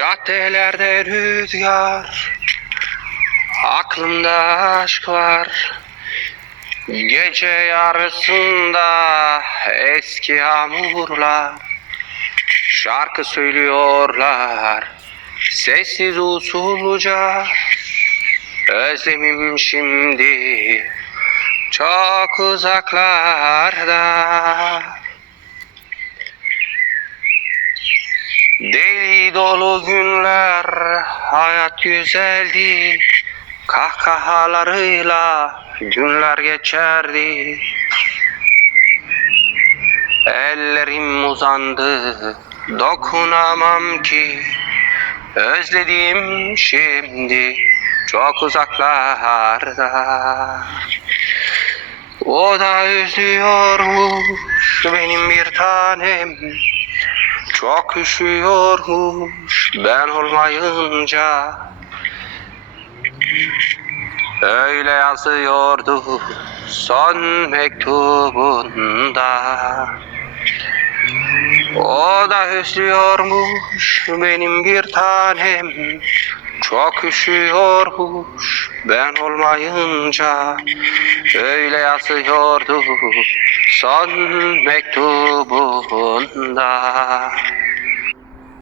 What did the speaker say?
Caddelerde rüzgar Aklımda aşk var. Gece yarısında eski yağmurlar Şarkı söylüyorlar. Sessiz usulca Özlemim şimdi Çok uzaklarda Deli dolu günler Hayat güzeldi. Kahkahalarıyla Günler geçerdi. Ellerim uzandı Dokunamam ki. Özledim şimdi Çok uzaklarda. O da özlüyormuş Benim bir tanem Çok üşüyormuş. Ben olmayınca Öyle yazıyordu son mektubunda. O da özlüyormuş benim bir tanem. Çok üşüyormuş ben olmayınca Öyle yazıyordu son mektubunda